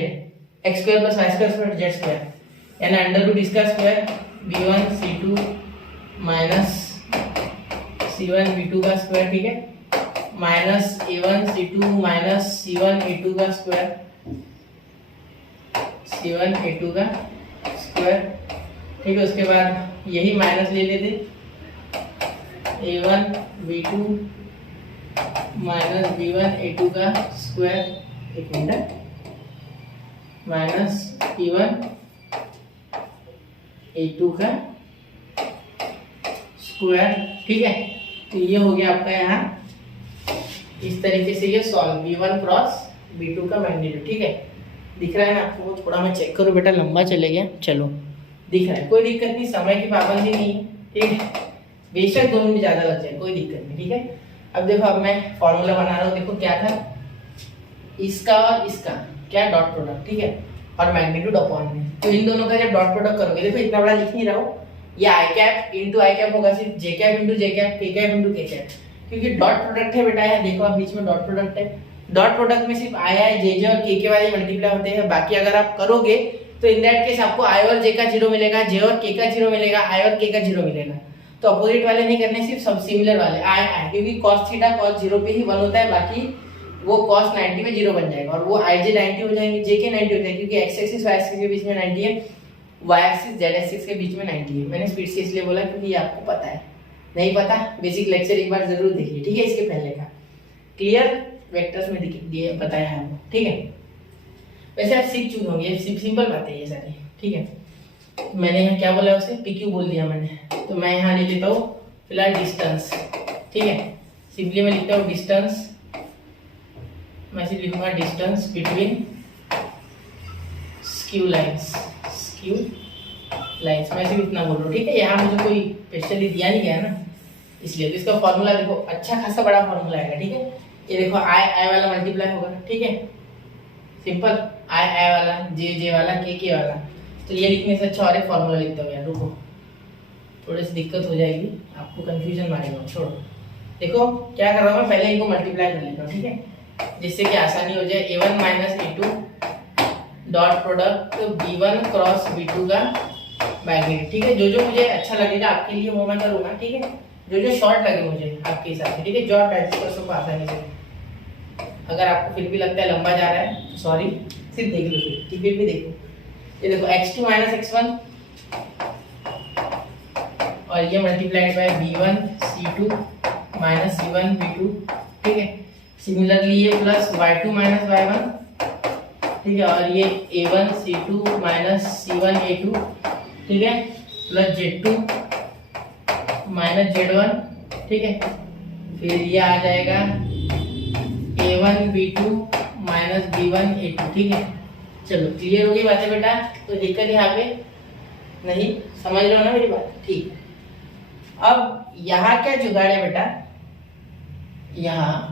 x square plus y square plus z square यानी अंडर रूट इसका square b1 c2 minus c1 b2 का स्क्वायर, ठीक है, minus a1 c2 minus c1 a2 का स्क्वायर, c1 a2 का स्क्वायर, ठीक है। उसके बाद यही माइनस ले लेते, a1 b2 minus b1 a2 का स्क्वायर, एक मिनट, माइनस b1 a2 का स्क्वायर, ठीक है। तो ये हो गया आपका यहाँ इस तरीके से ये सॉल्व b1 क्रॉस b2 का मैग्नीट्यूड, ठीक है। दिख रहा है ना आपको? थोड़ा मैं चेक करूँ बेटा, लंबा चले गया, चलो दिख रहा है, कोई दिक्कत नहीं, समय की पाबंदी नहीं है, ठीक है। बेशक 2 मिनट ज्यादा लग जाए, कोई दिक्कत नहीं, ठीक है। अब देखो, अब मैं फॉर्मूला बना रहा हूँ, देखो क्या था, इसका और इसका क्या डॉट प्रोडक्ट, ठीक है, और मैग्नीट्यूड अपॉन में। तो इन दोनों का जब डॉट प्रोडक्ट करोगे, देखो इतना बड़ा लिख नहीं रहा हूँ, ये आई कैप इंटू आई कैप होगा, सिर्फ जे कैप इंटू जे कैप, के कैप इंटू के कैप, क्योंकि डॉट प्रोडक्ट है बेटा, है देखो आप बीच में डॉट प्रोडक्ट है। डॉट प्रोडक्ट में सिर्फ आई आई जे जे और के वाले मल्टीप्लाई होते हैं, बाकी अगर आप करोगे तो इन दैट केस आपको आई और जे का 0 मिलेगा, जे और के का 0 मिलेगा, आई और के का 0 मिलेगा। तो अपोजिट वाले नहीं करने, सिर्फ सब सिमिलर वाले आई आई, क्योंकि cos थीटा cos 0 पे ही 1 होता है, बाकी वो cos 90 में 0 बन जाएगा, और वो आई जे 90 हो जाएंगे, जे के 90 हो जाएंगे, क्योंकि एक्स एक्सिस वाई एक्सिस के बीच में 90 है, वाई एक्सिस जेड एक्सिस के बीच में 90 है। मैंने स्पीड से इसलिए बोला क्योंकि ये आपको पता है, नहीं पता बेसिक लेक्चर एक बार जरूर देखिए, ठीक है, इसके पहले का क्लियर वेक्टर्स में दिए बताया है हमको, ठीक है। वैसे आप सीख चुके होंगे, सिंपल बातें ये सारी, ठीक है। मैंने यहाँ क्या बोला, उसे PQ बोल दिया मैंने, तो मैं यहाँ ले लेता हूँ फिलहाल डिस्टेंस, ठीक है। सिंपली मैं लिखता हूँ डिस्टेंस, मैं सिर्फ लिखूंगा distance between skew lines, skew lines, मैं सिर्फ इतना बोल रहा हूँ, ठीक है। यहाँ मुझे कोई स्पेशली दिया नहीं गया ना, इसलिए। तो इसका फॉर्मूला देखो, अच्छा खासा बड़ा फॉर्मूला आएगा, ठीक है। ये देखो आई आई वाला मल्टीप्लाई होगा, ठीक है, सिंपल, आई आई वाला, जे जे वाला, के वाला। तो ये लिखने से अच्छा और एक फॉर्मूला लिखता हूँ यार, रुको, थोड़ी सी दिक्कत हो जाएगी आपको, कंफ्यूजन मारेगा, छोड़ो। देखो क्या कर रहा हूँ मैं, पहले इनको मल्टीप्लाई कर लेता हूँ, ठीक है, जिससे कि आसानी हो जाए। a1 minus a2 dot product b1 cross b2 का मैग्नीट्यूड, ठीक है। जो जो मुझे अच्छा लगेगा आपके लिए वो मैं करूँगा, ठीक है, जो जो शॉर्ट लगे मुझे आपके हिसाब से, ठीक है, जो आप डाइजेस्ट कर सको आसानी से। अगर आपको फिर भी लगता है लंबा जा रहा है तो सॉरी, सिर्फ देख लो, फिर भी देखो। ये देखो x2 माइनस x1 और ये multiplied by b1 c2 minus c1 b2, ठीक है। सिमिलरली ये प्लस y2 माइनस y1, ठीक है, और ये a1 c2 minus c1 a2, ठीक है, प्लस z2 माइनस z1, ठीक है। फिर ये आ जाएगा a1 b2 minus b1 a2, ठीक है। चलो क्लियर होगी बातें बेटा, तो दिक्कत यहाँ पे नहीं, समझ रहे हो ना मेरी बात, ठीक। अब यहाँ क्या जुगाड़ है बेटा, यहाँ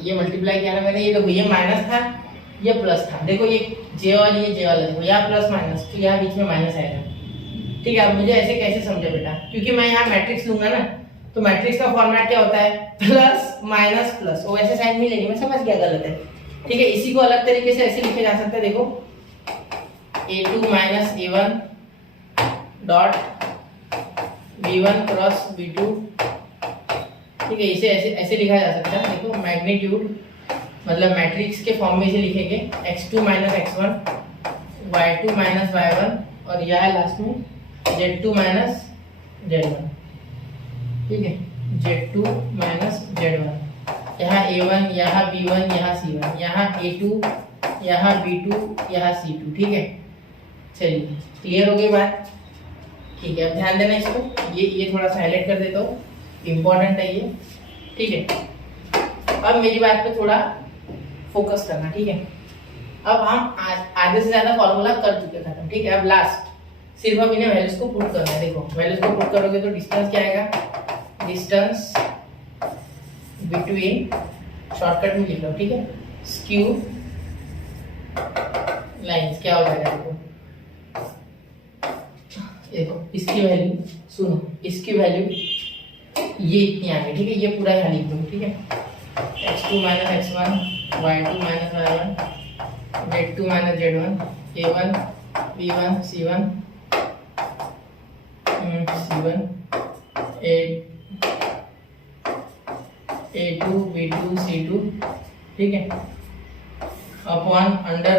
ये मल्टीप्लाई किया ना मैंने, ये देखो ये माइनस था, ये प्लस था, देखो ये जे और ये जे वाला, देखो यहाँ प्लस माइनस, तो यहाँ बीच में माइनस आएगा, ठीक है। अब मुझे ऐसे कैसे समझे बेटा, क्योंकि मैं यहाँ मैट्रिक्स लूंगा ना, तो मैट्रिक्स का फॉर्मेट क्या होता है, प्लस माइनस प्लस, वो ऐसे साइन मिलेगी, मैं समझ गया गलत है, ठीक है। इसी को अलग तरीके से ऐसे लिखे जा सकता है, देखो a2 minus a1 dot b1 cross b2, ठीक है, इसे ऐसे ऐसे लिखा जा सकता है, देखो मैग्नीट्यूड मतलब मैट्रिक्स के फॉर्म में इसे लिखेंगे x2 minus x1, y2 minus y1, और यह है लास्ट में z2 माइनस z1, ठीक है, z2 माइनस z1, यहाँ a1, यहाँ b1, यहाँ c1, यहाँ a2, यहाँ b2, यहाँ c2, ठीक है। चलिए क्लियर हो गई बात, ठीक है। अब ध्यान देना इसको, ये थोड़ा सा हाईलाइट कर देता हूँ, इम्पोर्टेंट है ये, ठीक है। अब मेरी बात पे थोड़ा फोकस करना, ठीक है। अब हम आधे से ज्यादा फॉर्मूला कर चुके खत्म, ठीक है। अब लास्ट सिर्फ अब इन्हें वैल्यूज को पुट करना है, देखो वैल्यूज को पुट करोगे तो डिस्टेंस क्या आएगा, डिस्टेंस बिटवीन, शॉर्टकट में लिख लो, ठीक है, स्क्यू लाइंस क्या हो जाएगा, देखो इसकी वैल्यू सुनो, इसकी वैल्यू ये इतनी आ गई, ठीक है। ये पूरा यहाँ लिख दो, ठीक है। x2 minus x1, y2 minus y1, z2 minus z1, a1 b1 c1 c1 a2 b2 c2, ठीक है, अपॉन अंडर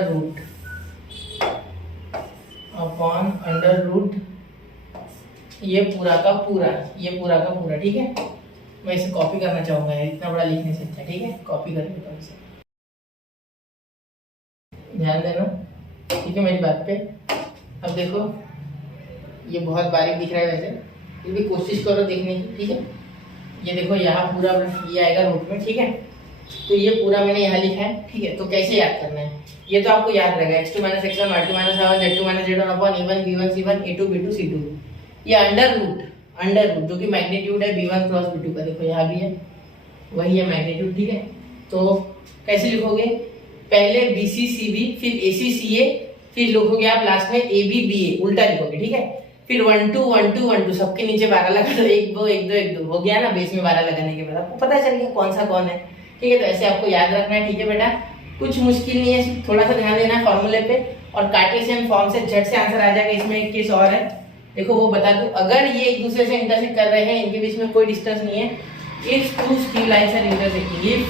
रूट ये पूरा का पूरा, ठीक है। मैं इसे कॉपी करना चाहूंगा, इतना बड़ा लिखने से अच्छा, ठीक है। कॉपी कर लेता हूँ इसे, ध्यान देना, ठीक है मेरी बात पे। अब देखो ये बहुत बारीक दिख रहा है वैसे, फिर भी कोशिश करो देखने की, ठीक है। ये देखो यहाँ पूरा ये आएगा रूट में, ठीक है। तो ये पूरा मैंने यहाँ लिखा है, ठीक है। तो कैसे याद करना है, ये तो आपको याद रहेगा, x2 minus x1, y2 minus y1, z2 minus z1 upon a1 b1 c1 a2 b2 c2। ये अंडर रूट जो कि मैग्नीट्यूड है b1 क्रॉस b2 का, देखो यहाँ भी है, वही है मैग्नीट्यूड, ठीक है। तो कैसे लिखोगे, पहले bc cb, फिर ac ca, फिर लिखोगे आप लास्ट में ab ba, उल्टा लिखोगे, ठीक है। फिर 1 2 1 2 1 2 सबके नीचे 12 लगा दो, 1 2 1 2 1 2 हो गया ना। बेस में 12 लगाने के बाद आपको पता चल गया कौन सा कौन है, ठीक है। तो ऐसे आपको याद रखना है, ठीक है बेटा। कुछ मुश्किल नहीं है, थोड़ा सा ध्यान देना है फॉर्मूले पे, और कार्टेशियन फॉर्म से झट से आंसर आ जाएगा। इसमें एक केस और है, देखो वो बता दूं, अगर ये एक दूसरे से इंटरसेक्ट कर रहे हैं, इनके बीच में कोई डिस्टेंस नहीं है, if two skew lines are intersecting, if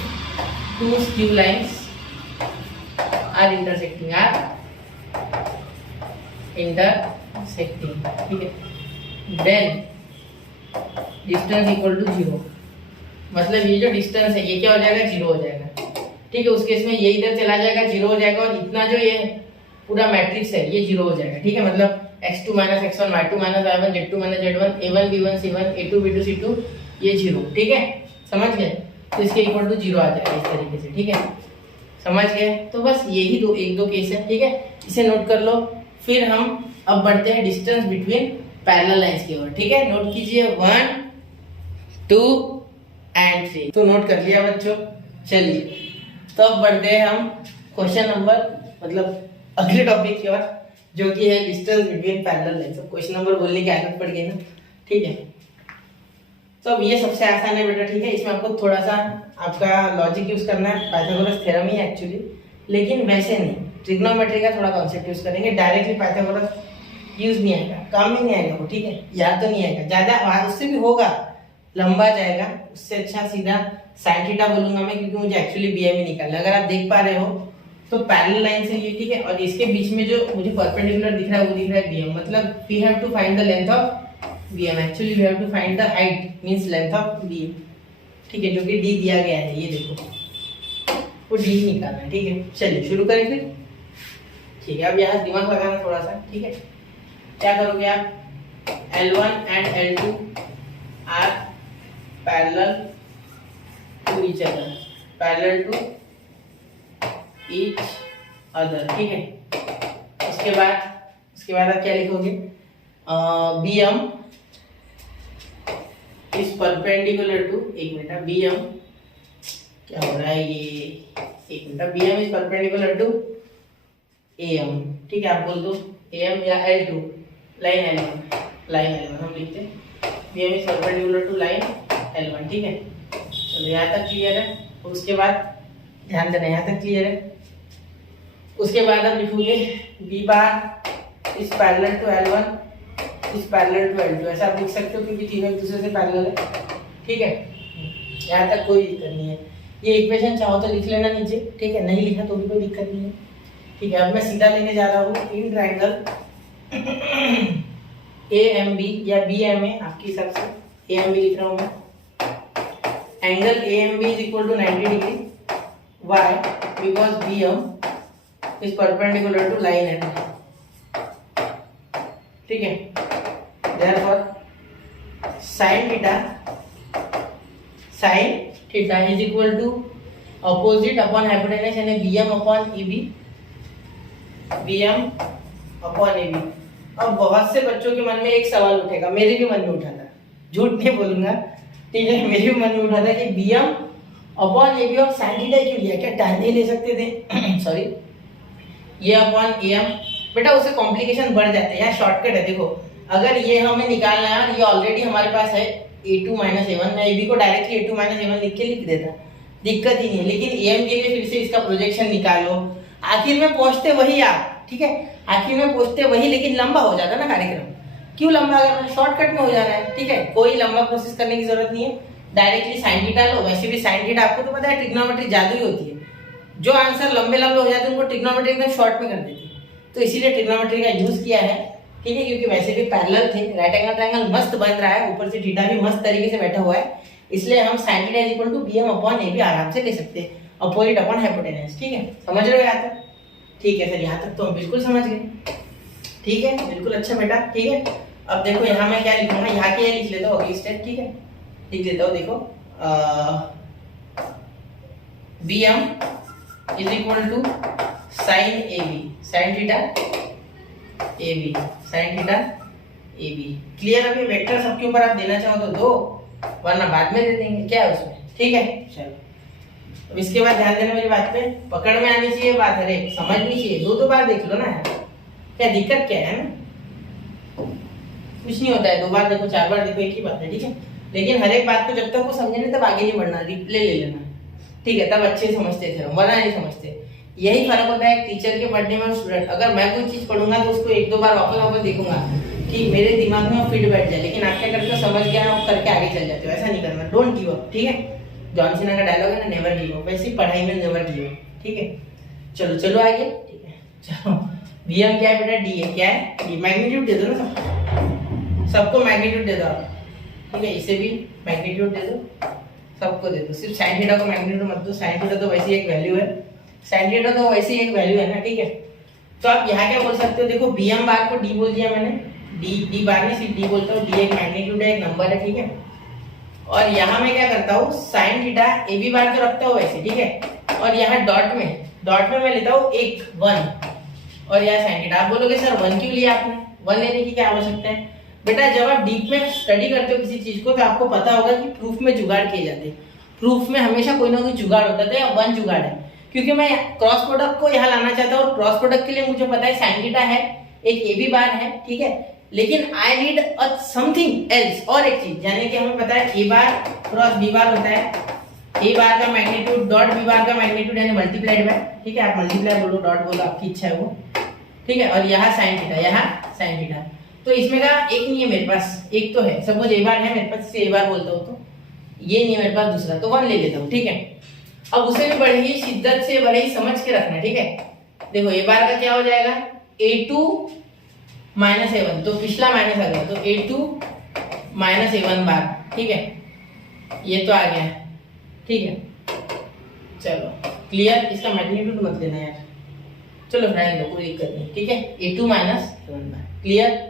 two skew lines are intersecting, ठीक है, देन डिस्टेंस इक्वल टू 0। मतलब ये जो डिस्टेंस है ये क्या हो जाएगा, 0 हो जाएगा, ठीक है। उस केस में ये इधर चला जाएगा, 0 हो जाएगा, और इतना जो ये पूरा मैट्रिक्स है ये 0 हो जाएगा, ठीक है। मतलब x2 minus x1, y2 minus y1, z2 minus z1, a1 b1 c1 a2 b2 c2 ये 0, ठीक है। समझ गए, तो इसके इक्वल टू 0 आ जाएगा इस तरीके से, ठीक है। समझ गए, तो बस यही एक दो केस है, ठीक है। इसे नोट कर लो। फिर हम अब बढ़ते हैं डिस्टेंस बिटवीन पैरेलल लाइंस की ओर, ठीक है। नोट कीजिए 1 2 एंड 3, तो नोट कर लिया बच्चों। चलिए तो अब बढ़ते हैं हम क्वेश्चन नंबर, मतलब अगले टॉपिक की ओर, जो कि है distance between parallel lines. Question number बोलने की आदत पड़ गई ना, ठीक है। तो अब ये सबसे आसान है बेटा, ठीक है। इसमें आपको थोड़ा सा आपका लॉजिक यूज करना है, पाइथागोरस थ्योरम ही एक्चुअली, लेकिन वैसे नहीं, ट्रिग्नोमेट्री का थोड़ा कॉन्सेप्ट यूज करेंगे। डायरेक्टली पाइथागोरस यूज नहीं आएगा, काम ही नहीं आएगा वो, ठीक है। याद तो नहीं आएगा ज्यादा, उससे भी होगा, लंबा जाएगा। उससे अच्छा सीधा साइन थीटा बोलूंगा मैं, क्योंकि मुझे एक्चुअली बीएम ही निकालना है। अगर आप देख पा रहे हो तो पैरेलल लाइन से ये, ठीक है, और इसके बीच में जो मुझे परपेंडिकुलर दिख रहा है वो दिख रहा है बीएम। मतलब we have to find the length of BM, actually we have to find the height means length of BM, ठीक है, जो कि डी दिया गया है, ये देखो वो डी निकालना है, ठीक है। चलिए शुरू करें फिर, ठीक है। अब यहाँ दिमाग लगाना थोड़ा सा, ठीक है। क्या करोगे आप, L1 and L2 are parallel to each other, ठीक है। उसके बाद आप क्या लिखोगे, BM इज परपेंडिकुलर टू, एक मिनट, BM क्या हो रहा है ये, एक minute, BM is perpendicular to AM, ठीक है। आप बोल दो AM या L2, लाइन L1 हम लिखते हैं, BM is perpendicular to line L1, ठीक है। चलो यहाँ तक क्लियर है। उसके बाद ध्यान देना, यहाँ तक क्लियर है। उसके बाद आप लिखोगे B bar is parallel to L1 is parallel to L2, ऐसा आप लिख सकते हो, क्योंकि तीनों एक दूसरे से पैरेलल है, ठीक है। यहाँ तक कोई दिक्कत नहीं है। ये इक्वेशन चाहो तो लिख लेना नीचे, ठीक है, नहीं लिखा तो भी कोई दिक्कत नहीं है, ठीक है। अब मैं सीधा लेने जा रहा हूँ इन ट्रायंगल AMB या BMA, आपके हिसाब से AMB लिख रहा हूँ मैं। Angle AMB is equal to 90 degree. Why? Because BM is perpendicular to line N. ठीक है। Therefore, sin theta is equal to opposite upon hypotenuse यानी BM upon AB. BM upon AB. अब बहुत से बच्चों के मन में एक सवाल उठेगा, मेरे भी मन में उठा था, झूठ नहीं बोलूंगा, ठीक है, मेरे भी मन में उठा था कि BM अपॉन AB और sin थीटा क्यों लिया, क्या tan नहीं ले सकते थे सॉरी, ये अपॉन AM, बेटा उससे कॉम्प्लिकेशन बढ़ जाते हैं। यहाँ शॉर्टकट है, देखो अगर ये हमें निकालना है और ये ऑलरेडी हमारे पास है a2 माइनस a1, मैं a भी को डायरेक्टली a2 माइनस a1 लिख के लिख देता, दिक्कत ही नहीं है। लेकिन am के लिए फिर से इसका प्रोजेक्शन निकालो, आखिर में पहुंचते वही आप, ठीक है, आखिर में पहुंचते वही, लेकिन लंबा हो जाता ना कार्यक्रम। क्यों लंबा करना, शॉर्टकट में हो जा रहा है, ठीक है, कोई लंबा प्रोसेस करने की जरूरत नहीं है, डायरेक्टली साइन थीटा लो। वैसे भी साइन थीटा आपको तो पता है ट्रिग्नोमेट्री जादू ही होती है, जो आंसर लंबे लंबे हो जाते हैं उनको ट्रिग्नोमेट्री एकदम शॉर्ट में कर देती है, तो इसीलिए ट्रिग्नोमेट्री का यूज किया है, ठीक है, क्योंकि वैसे भी पैरेलल थे, राइट एंगल ट्रायंगल मस्त बन रहा है, ऊपर से थीटा भी मस्त तरीके से बैठा हुआ है, इसलिए हम sin theta equal to bm upon a भी आराम से ले सकते हैं, अपोजिट अपॉन हाइपोटेनस, ठीक है, समझ रहे हो यहाँ तक? ठीक है सर, यहाँ तक तो हम बिल्कुल समझ गए, ठीक है, बिल्कुल अच्छा बेटा, ठीक है। अब देखो यहाँ मैं क्या लिखूंगा, यहाँ के लिख लेता हूँ अगली स्टेप, ठीक है, लिख देता हूँ, देखो bm is equal to sine ab, sine theta ab, sine theta ab, clear? अभी वेक्टर सबके ऊपर आप देना चाहो तो दो, वरना बाद में दे देंगे, क्या है उसमें, ठीक है। चलो अब इसके बाद ध्यान देना मेरी बात पे, पकड़ में आनी चाहिए बात, अरे समझनी चाहिए, दो बार देख लो ना यार, क्या दिक्कत क्या है ना, कुछ नहीं होता है, 2 बार देखो 4 बार देखो, एक ही बात है, ठीक है। लेकिन हर एक बात को जब तक वो समझे नहीं तब आगे नहीं बढ़ना, रिप्ले ले लेना, ठीक है, तब अच्छे समझते थे, वरना नहीं समझते। यही फर्क होता है टीचर के पढ़ने में और स्टूडेंट। अगर मैं कोई चीज पढ़ूंगा तो उसको 1-2 बार वापस देखूंगा कि मेरे दिमाग में फिट बैठ जाए, लेकिन आप क्या करते हो, समझ गया आप करके आगे चल जाते हो, ऐसा नहीं करना, डोंट गिव अप, ठीक है, जॉन सीना का डायलॉग है ना, नेवर गिव अप, वैसे पढ़ाई में नेवर गिव अप, ठीक है। चलो चलो आगे, ठीक है, चलो vm क्या है बेटा, d है, क्या है, मैग्नीट्यूड दे दो ना सबको मैग्नीट्यूड दे दो आप, ठीक है, इसे भी मैग्नीट्यूड दे दो, सबको दे दो, सिर्फ साइन थीटा को मैग्नीट्यूड मत दो, साइन थीटा तो वैसे ही एक वैल्यू है, साइन थीटा तो वैसे ही एक वैल्यू है ना, ठीक है। तो आप यहाँ क्या बोल सकते हो, देखो bm बार को d बोल दिया मैंने, d बार नहीं सिर्फ d बोलता हूँ, d एक मैग्नीट्यूड है, एक नंबर है, ठीक है। और यहाँ मैं क्या करता हूँ, साइन थीटा a b बार तो रखता हूँ वैसे, ठीक है, और यहाँ डॉट में मैं लेता हूँ 1 और यहाँ साइन थीटा। आप बोलोगे सर 1 क्यों लिया आपने, 1 लेने की क्या आवश्यकता है? बेटा जब आप डीप में स्टडी करते हो किसी चीज को तो आपको पता होगा कि प्रूफ में जुगाड़ किए जाते हैं, प्रूफ में हमेशा कोई ना कोई जुगाड़ होता है, तो यहाँ 1 जुगाड़ है, क्योंकि मैं क्रॉस प्रोडक्ट को यहाँ लाना चाहता हूँ, और क्रॉस प्रोडक्ट के लिए मुझे पता है साइन थीटा है, एक ए बी बार है, ठीक है, लेकिन आई नीड समथिंग एल्स, और एक चीज, यानी कि हमें पता है ए बार क्रॉस बी बार होता है, ए बार का मैग्नीट्यूड डॉट बी बार का मैग्नीट्यूड यानी मल्टीप्लाइड बाय, ठीक है, आप मल्टीप्लाई बोलो डॉट बोलो, आपकी इच्छा है वो, ठीक है। और यहाँ साइन थीटा, यहाँ साइन थीटा, तो इसमें का एक नहीं है मेरे पास, एक तो है, सपोज ए बार है मेरे पास, इसे ए बार बोलता हूँ, तो ये नहीं है मेरे पास दूसरा, तो 1 ले लेता हूँ, ठीक है। अब उसे भी बड़े ही शिद्दत से बड़े ही समझ के रखना, ठीक है। देखो ए बार का क्या हो जाएगा, a2 माइनस a1, तो पिछला माइनस आ गया, तो a2 माइनस a1 बार, ठीक है, ये तो आ गया, ठीक है। चलो क्लियर, इसका मैग्नीट्यूड मत लेना यार, चलो रहने दो, कोई दिक्कत नहीं, ठीक है, a2 माइनस a1 बार, क्लियर।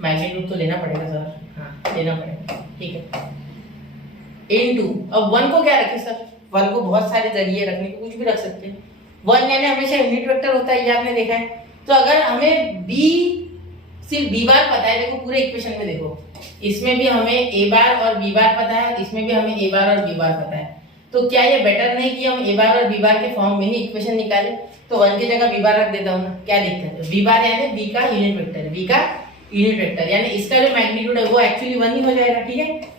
मैग्नीट्यूड तो लेना पड़ेगा सर, हाँ लेना पड़ेगा, ठीक है। इनटू, अब 1 को क्या रखे सर, 1 को बहुत सारे जरिए रखने को, कुछ भी रख सकते हैं, 1 यानी हमेशा यूनिट वेक्टर होता है, ये आपने देखा है। तो अगर हमें b सिर्फ b बार पता है, देखो पूरे इक्वेशन में देखो, इसमें भी हमें a बार और b बार पता है, इसमें भी हमें a बार और b बार पता है, तो क्या ये बेटर नहीं कि हम a बार और b बार के फॉर्म में ही इक्वेशन निकालें? तो 1 की जगह b बार रख देता हूं ना, क्या दिक्कत है, b बार यानी b का यूनिट वेक्टर है, b का यूनिट वेक्टर यानी इसका जो मैग्नीट्यूड है वो एक्चुअली 1 ही हो जाएगा, ठीक है।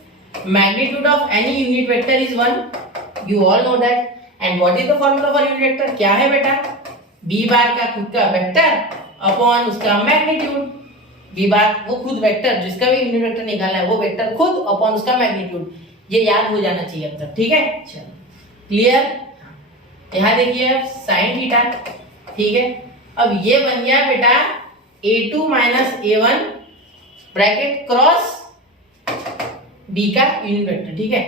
Magnitude of any unit vector is 1, you all know that, and what is the formula for unit vector, क्या है बेटा, b बार का खुद का वेक्टर अपॉन उसका मैग्नीट्यूड, b बार वो खुद वेक्टर, जिसका भी यूनिट वेक्टर निकालना है वो वेक्टर खुद अपॉन उसका मैग्नीट्यूड, ये याद हो जाना चाहिए अब तक, ठीक है। चलो क्लियर, यहाँ देखिए साइन थीटा, ठीक है। अब ये बन गया बेटा a2 minus a1 bracket cross b का यूनिट वेक्टर, ठीक है।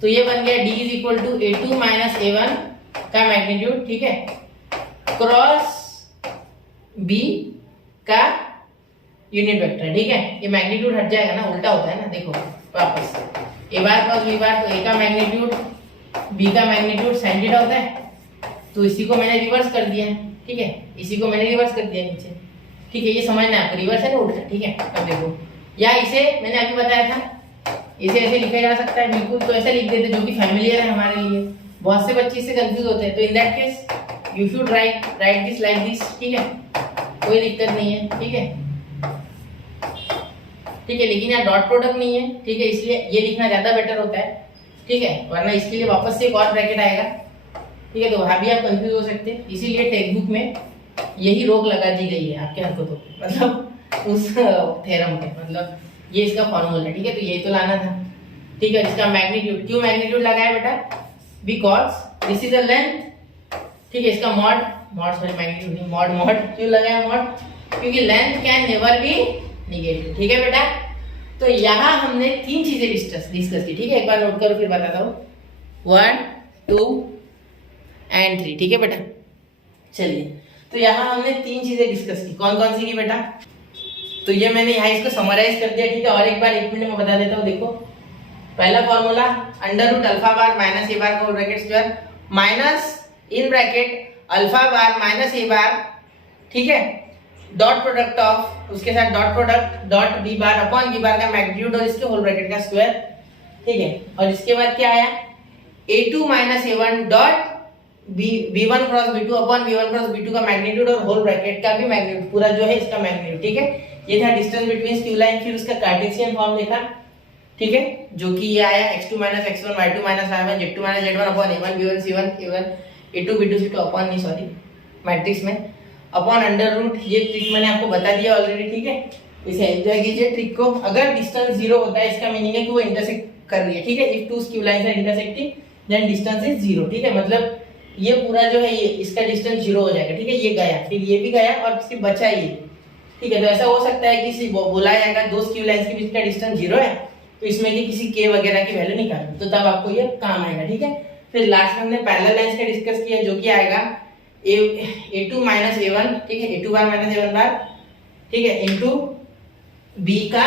तो ये बन गया d is equal to a2 minus a1 का मैग्नीट्यूड, ठीक है, क्रॉस b का यूनिट वेक्टर, ठीक है। ये मैग्नीट्यूड हट जाएगा ना, उल्टा होता है ना, देखो वापस a बार प्लस b बार, तो a का मैग्नीट्यूड b का मैग्नीट्यूड sin थीटा होता है, तो इसी को मैंने रिवर्स कर दिया है, ठीक है, इसी को मैंने रिवर्स कर दिया नीचे, ठीक है। ये समझना है आपको, रिवर्स है ना उल्टा, ठीक है। अब देखो या इसे मैंने अभी बताया था, इसे ऐसे लिखा जा सकता है बिल्कुल, तो ऐसे लिख देते जो कि फैमिलियर है हमारे लिए, बहुत से बच्चे इससे कंफ्यूज होते हैं, तो in that case you should write this like this, ठीक है, कोई दिक्कत नहीं है, ठीक है। ठीक है, लेकिन यहाँ डॉट प्रोडक्ट नहीं है, ठीक है, इसलिए ये लिखना ज्यादा बेटर होता है, ठीक है, वरना इसके लिए वापस से एक और ब्रैकेट आएगा, ठीक है, तो वहां भी आप कंफ्यूज हो सकते हैं। इसीलिए टेक्स्ट बुक में यही रोक लगा दी गई है आपके हरकतों पे, मतलब उस थ्योरम पे, मतलब ये इसका फॉर्मूला है, ठीक है, तो यही तो लाना था, ठीक है। इसका मैग्नीट्यूड, क्यों मैग्नीट्यूड लगाया बेटा, because this is a length, ठीक है, इसका मॉड सॉरी मैग्नीट्यूड नहीं, मॉड क्यों लगाया मॉड, क्योंकि length can never be negative, ठीक है बेटा। तो यहाँ हमने 3 चीजें डिस्कस की, ठीक है, एक बार नोट करो फिर बताता हूँ, 1 2 एंड 3, ठीक है बेटा। चलिए, तो यहाँ हमने 3 चीजें डिस्कस की, कौन कौन सी की बेटा, तो ये मैंने यहाँ इसको समराइज कर दिया, ठीक है, और एक बार 1 मिनट में बता देता हूँ। देखो, पहला formula under root alpha bar minus a bar का whole bracket square minus in bracket alpha bar minus a bar, ठीक है, डॉट प्रोडक्ट ऑफ, उसके साथ dot product dot B bar upon B bar का मैग्नीट्यूड और इसके whole bracket का square, ठीक है, और इसके बाद क्या आया, a2 minus a1 dot b1 cross b2 upon b1 cross b2 का मैग्नीट्यूड और होल ब्रैकेट का भी मैग्नीट्यूड, पूरा जो है इसका मैग्नीट्यूड, ठीक है। ये था डिस्टेंस बिटवीन ट्यू लाइन, फिर उसका कार्टेशियन फॉर्म देखा, ठीक है, जो कि ये आया x2 minus x1 y2 minus y1 z2 minus z1 upon a1 b1 c1 a1 a2 b2 c2 upon नहीं सॉरी मैट्रिक्स में अपॉन अंडर रूट, ये ट्रिक मैंने आपको बता दिया ऑलरेडी, ठीक है, इसे एंजॉय कीजिए ट्रिक को। अगर डिस्टेंस 0 होता है इसका मीनिंग है कि वो इंटरसेक्ट कर रही है, ठीक है, if two skew lines are intersecting then distance is 0, ठीक है, मतलब ये पूरा जो है ये इसका डिस्टेंस 0 हो जाएगा, ठीक है, ये गया, फिर ये भी गया और सिर्फ बचा ये, ठीक है। तो ऐसा हो सकता है कि बोला जाएगा 2 स्क्यू लाइंस के बीच का डिस्टेंस 0 है, तो इसमें कि किसी k वगैरह की वैल्यू निकालनी, तो तब आपको ये काम आएगा, ठीक है। फिर लास्ट में हमने पैरेलल लाइंस का डिस्कस किया, जो कि आएगा a2 माइनस a1, ठीक है, a2 बार माइनस a1 बार, ठीक है, इनटू b का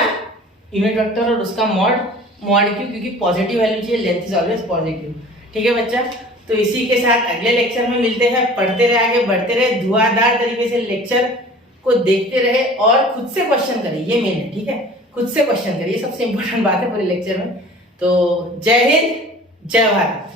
यूनिट वेक्टर और उसका मॉड क्यों, क्योंकि पॉजिटिव वैल्यू चाहिए, लेंथ इज ऑलवेज पॉजिटिव, ठीक है बच्चा। तो इसी के साथ अगले लेक्चर में मिलते हैं, पढ़ते रहे, आगे बढ़ते रहे, धुआंधार तरीके से लेक्चर को देखते रहे और खुद से क्वेश्चन करें, ये मेन है, ठीक है, खुद से क्वेश्चन करिए, सबसे इंपॉर्टेंट बात है पूरे लेक्चर में। तो जय हिंद, जय भारत।